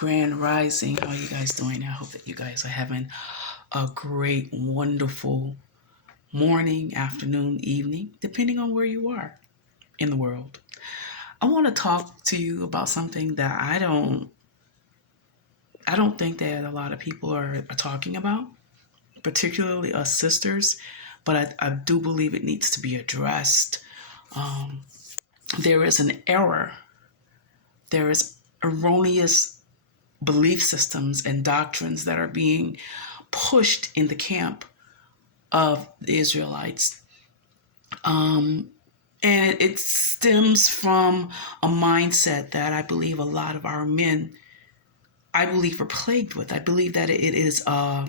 Grand Rising. How are you guys doing? I hope that you guys are having a great, wonderful morning, afternoon, evening, depending on where you are in the world. I want to talk to you about something that I don't think that a lot of people are talking about, particularly us sisters, but I do believe it needs to be addressed. There is an error. There is erroneous belief systems and doctrines that are being pushed in the camp of the Israelites. And it stems from a mindset that I believe a lot of our men, are plagued with. I believe that it is a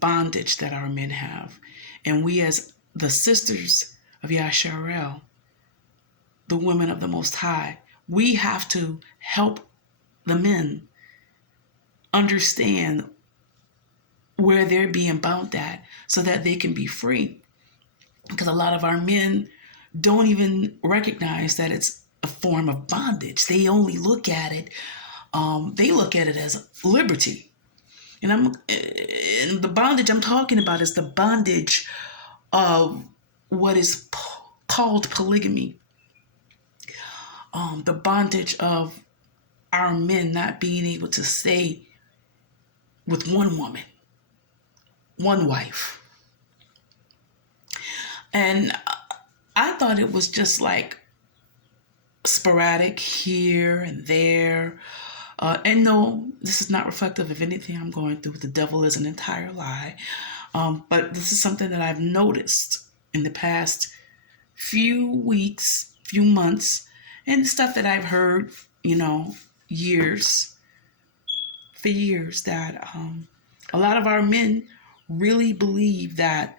bondage that our men have. And we as the sisters of Yasharel, the women of the Most High, we have to help the men understand where they're being bound at so that they can be free. Because a lot of our men don't even recognize that it's a form of bondage. They only look at it, as liberty. And the bondage I'm talking about is the bondage of what is called polygamy. The bondage of our men not being able to stay with one woman, one wife. And I thought it was just like sporadic here and there. And no, this is not reflective of anything I'm going through. The devil is an entire lie. But this is something that I've noticed in the past few weeks, few months, and stuff that I've heard, years, that a lot of our men really believe that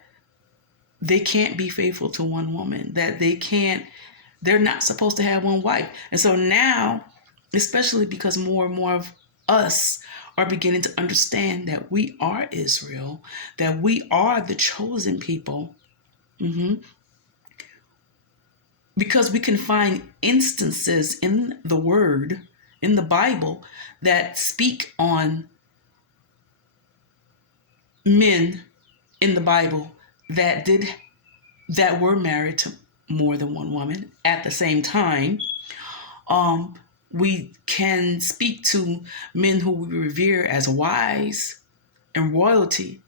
they can't be faithful to one woman, that they're not supposed to have one wife. And so now, especially because more and more of us are beginning to understand that we are Israel, that we are the chosen people, because we can find instances in the Word, in the Bible, that speak on men in the Bible that were married to more than one woman at the same time. We can speak to men who we revere as wise and royalty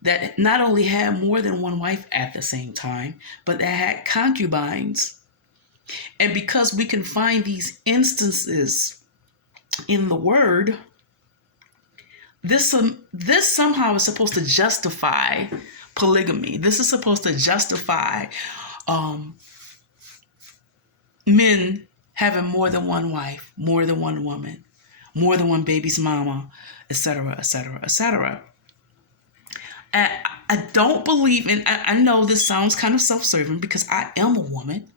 that not only had more than one wife at the same time, but that had concubines. And because we can find these instances in the Word, this somehow is supposed to justify polygamy. This is supposed to justify men having more than one wife, more than one woman, more than one baby's mama, etc., etc., etc. And I don't believe in, I know this sounds kind of self-serving because I am a woman,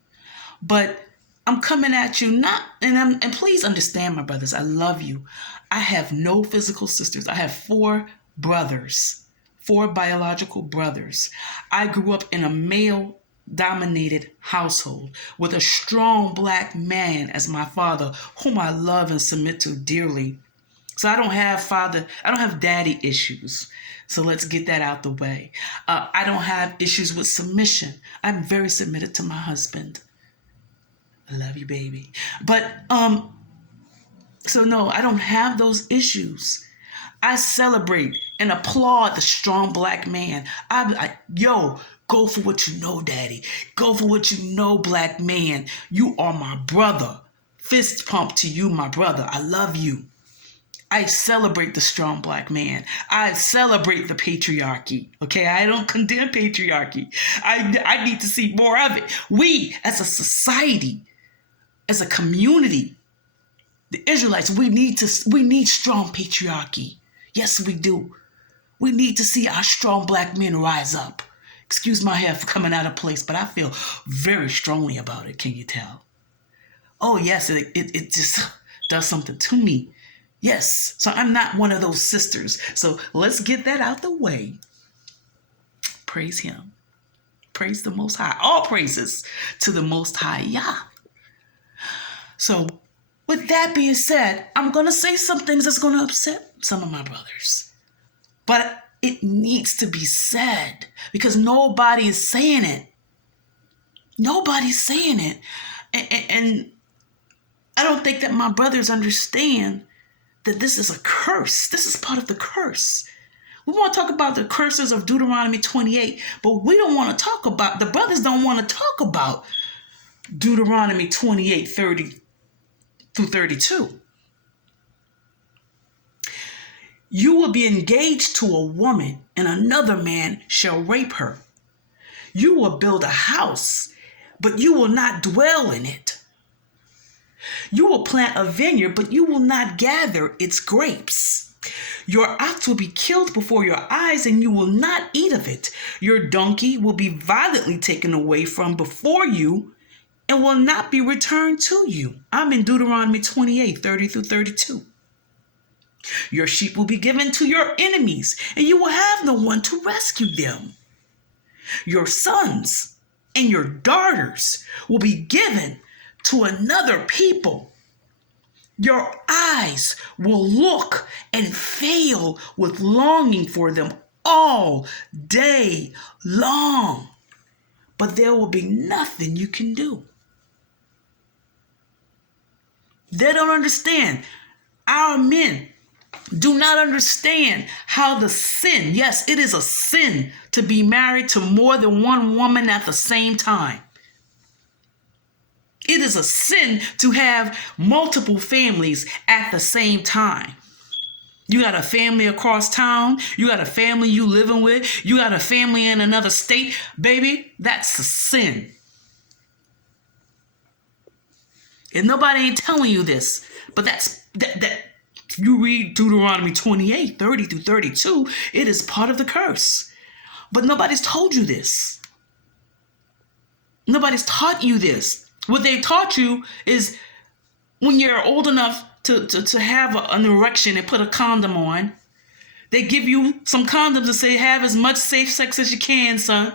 but I'm coming at you and please understand, my brothers, I love you. I have no physical sisters. I have 4 brothers, 4 biological brothers. I grew up in a male-dominated household with a strong black man as my father, whom I love and submit to dearly. So I don't have daddy issues. So let's get that out the way. I don't have issues with submission. I'm very submitted to my husband. I love you, baby. But, so no, I don't have those issues. I celebrate and applaud the strong black man. Go for what you know, daddy. Go for what you know, black man. You are my brother. Fist pump to you, my brother. I love you. I celebrate the strong black man. I celebrate the patriarchy. Okay, I don't condemn patriarchy. I need to see more of it. We, as a society, as a community, the Israelites, we need strong patriarchy. Yes, we do. We need to see our strong black men rise up. Excuse my hair for coming out of place, but I feel very strongly about it. Can you tell? Oh yes, it just does something to me. Yes, so I'm not one of those sisters. So let's get that out the way. Praise Him. Praise the Most High. All praises to the Most High Yah. So With that being said, I'm going to say some things that's going to upset some of my brothers. But it needs to be said because nobody is saying it. Nobody's saying it. And I don't think that my brothers understand that this is a curse. This is part of the curse. We want to talk about the curses of Deuteronomy 28, but we don't want to talk about, the brothers don't want to talk about Deuteronomy 28, 30 through 32. You will be engaged to a woman, and another man shall rape her. You will build a house, but you will not dwell in it. You will plant a vineyard, but you will not gather its grapes. Your ox will be killed before your eyes, and you will not eat of it. Your donkey will be violently taken away from before you and will not be returned to you. I'm in Deuteronomy 28, 30 through 32. Your sheep will be given to your enemies, and you will have no one to rescue them. Your sons and your daughters will be given to another people. Your eyes will look and fail with longing for them all day long, but there will be nothing you can do. They don't understand. Our men do not understand how the sin, yes, it is a sin to be married to more than one woman at the same time. It is a sin to have multiple families at the same time. You got a family across town. You got a family you living with. You got a family in another state. Baby, that's a sin. And nobody ain't telling you this, but that if you read Deuteronomy 28, 30 through 32, it is part of the curse. But nobody's told you this. Nobody's taught you this. What they taught you is when you're old enough to have an erection and put a condom on, they give you some condoms and say, have as much safe sex as you can, son.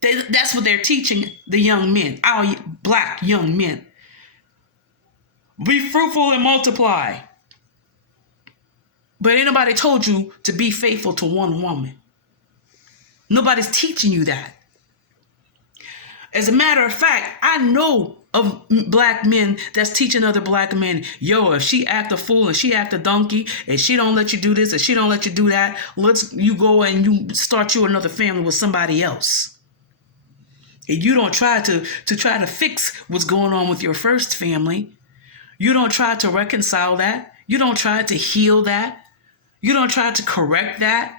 That's what they're teaching the young men, our black young men. Be fruitful and multiply. But ain't nobody told you to be faithful to one woman. Nobody's teaching you that. As a matter of fact, I know of black men that's teaching other black men, yo, if she act a fool and she act a donkey and she don't let you do this and she don't let you do that, you go and you start you another family with somebody else. And you don't try to fix what's going on with your first family. You don't try to reconcile that. You don't try to heal that. You don't try to correct that.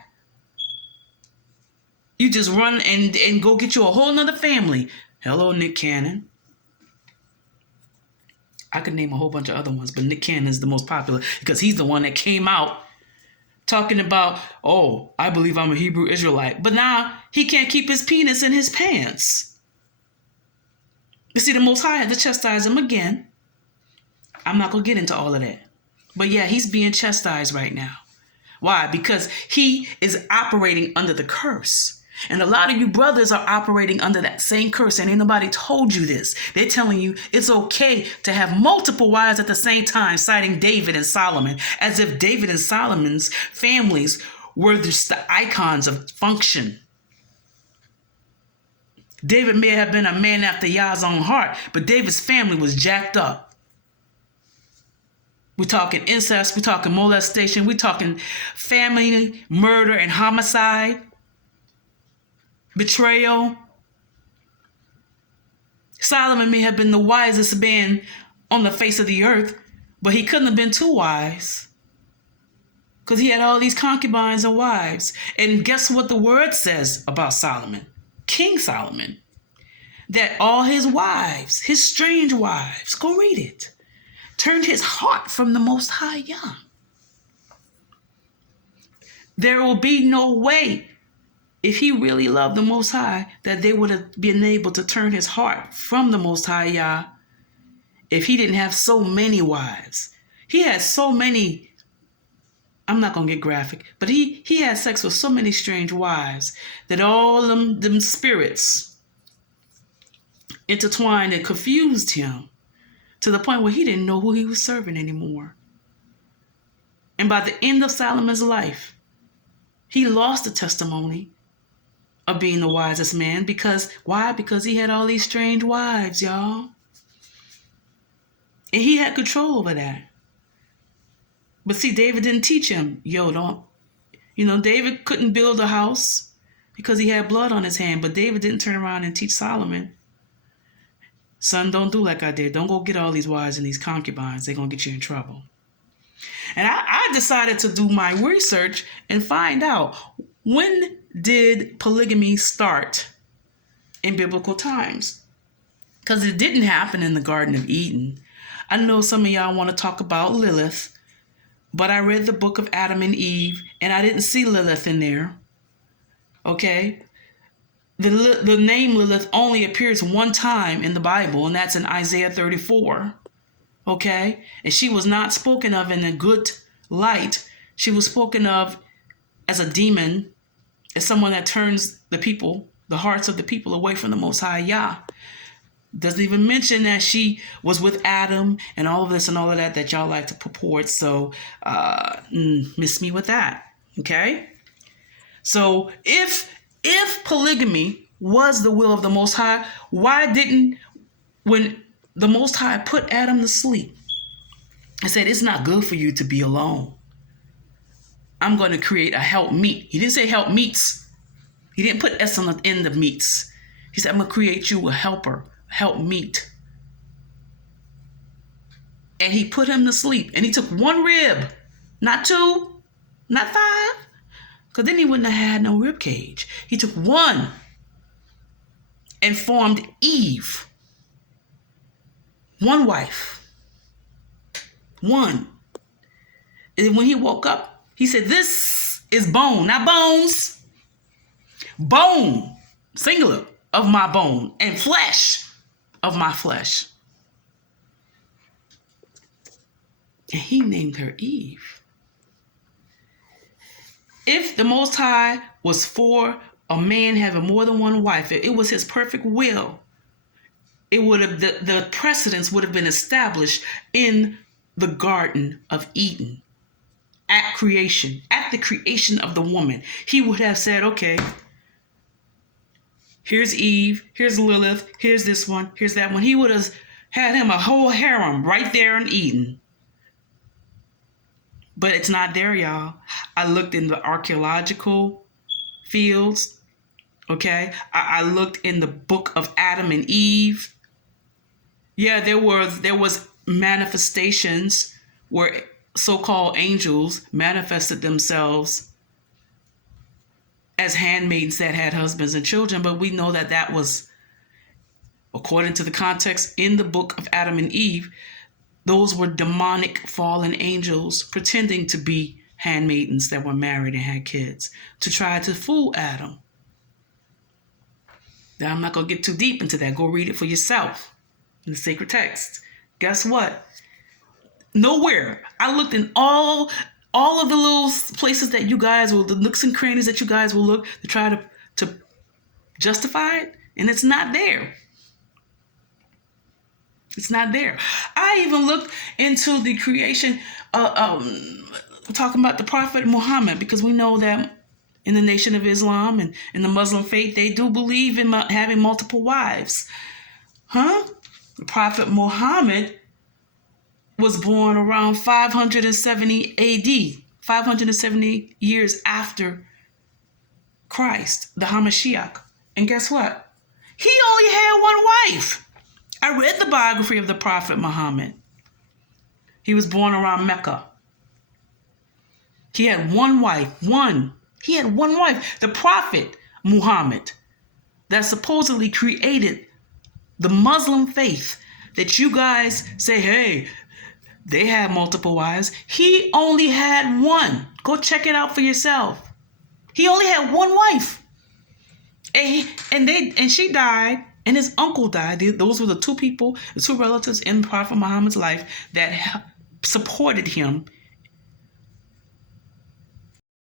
You just run and go get you a whole nother family. Hello, Nick Cannon. I could name a whole bunch of other ones, but Nick Cannon is the most popular because he's the one that came out talking about, oh, I believe I'm a Hebrew Israelite. But now he can't keep his penis in his pants. You see, the Most High had to chastise him again. I'm not going to get into all of that. But yeah, he's being chastised right now. Why? Because he is operating under the curse. And a lot of you brothers are operating under that same curse, and ain't nobody told you this. They're telling you it's okay to have multiple wives at the same time, citing David and Solomon, as if David and Solomon's families were just the icons of function. David may have been a man after Yah's own heart, but David's family was jacked up. We're talking incest, we're talking molestation, we're talking family, murder, and homicide, betrayal. Solomon may have been the wisest man on the face of the earth, but he couldn't have been too wise because he had all these concubines and wives. And guess what the word says about Solomon? King Solomon, that all his wives, his strange wives, go read it, turned his heart from the Most High Yah. There will be no way, if he really loved the Most High, that they would have been able to turn his heart from the Most High Yah if he didn't have so many wives. He had so many, I'm not going to get graphic, but he had sex with so many strange wives that all them spirits intertwined and confused him to the point where he didn't know who he was serving anymore. And by the end of Solomon's life, he lost the testimony of being the wisest man. Because, why? Because he had all these strange wives, y'all. And he had control over that. But see, David didn't teach him, David couldn't build a house because he had blood on his hand. But David didn't turn around and teach Solomon, son, don't do like I did. Don't go get all these wives and these concubines. They're going to get you in trouble. And I decided to do my research and find out, when did polygamy start in biblical times? Because it didn't happen in the Garden of Eden. I know some of y'all want to talk about Lilith, but I read the book of Adam and Eve, and I didn't see Lilith in there. Okay? The name Lilith only appears one time in the Bible, and that's in Isaiah 34. Okay? And she was not spoken of in a good light. She was spoken of as a demon, as someone that turns the hearts of the people away from the Most High Yah. Doesn't even mention that she was with Adam and all of this and all of that y'all like to purport. So miss me with that. Okay? So if polygamy was the will of the Most High, why didn't, when the Most High put Adam to sleep and said, it's not good for you to be alone, I'm going to create a helpmeet. He didn't say helpmeets. He didn't put S on the end of meats. He said, I'm going to create you a helper, helpmeet. And he put him to sleep. And he took one rib, not two, not five, because then he wouldn't have had no rib cage. He took one and formed Eve. One wife. One. And when he woke up, he said, this is bone, not bones. Bone, singular, of my bone, and flesh of my flesh. And he named her Eve. If the Most High was for a man having more than one wife, it was his perfect will, it would have, the precedence would have been established in the Garden of Eden. At creation, at the creation of the woman, he would have said, okay, here's Eve, here's Lilith, here's this one, here's that one. He would have had him a whole harem right there in Eden. But it's not there, y'all. I looked in the archaeological fields, okay? I looked in the book of Adam and Eve. Yeah, there was manifestations where so-called angels manifested themselves as handmaidens that had husbands and children, but we know that was, according to the context in the book of Adam and Eve, those were demonic fallen angels pretending to be handmaidens that were married and had kids to try to fool Adam. Now, I'm not going to get too deep into that. Go read it for yourself in the sacred text. Guess what? Nowhere. I looked in all of the little places that you guys will, the nooks and crannies that you guys will look to try to justify it, and it's not there. It's not there. I even looked into the creation, talking about the Prophet Muhammad, because we know that in the Nation of Islam and in the Muslim faith, they do believe in having multiple wives. The Prophet Muhammad was born around 570 AD, 570 years after Christ, the Hamashiach. And guess what? He only had one wife. I read the biography of the Prophet Muhammad. He was born around Mecca. He had one wife. He had one wife. The Prophet Muhammad, that supposedly created the Muslim faith that you guys say, hey, they had multiple wives. He only had one. Go check it out for yourself. He only had one wife. And she died, and his uncle died. Those were the two people, the two relatives in Prophet Muhammad's life that supported him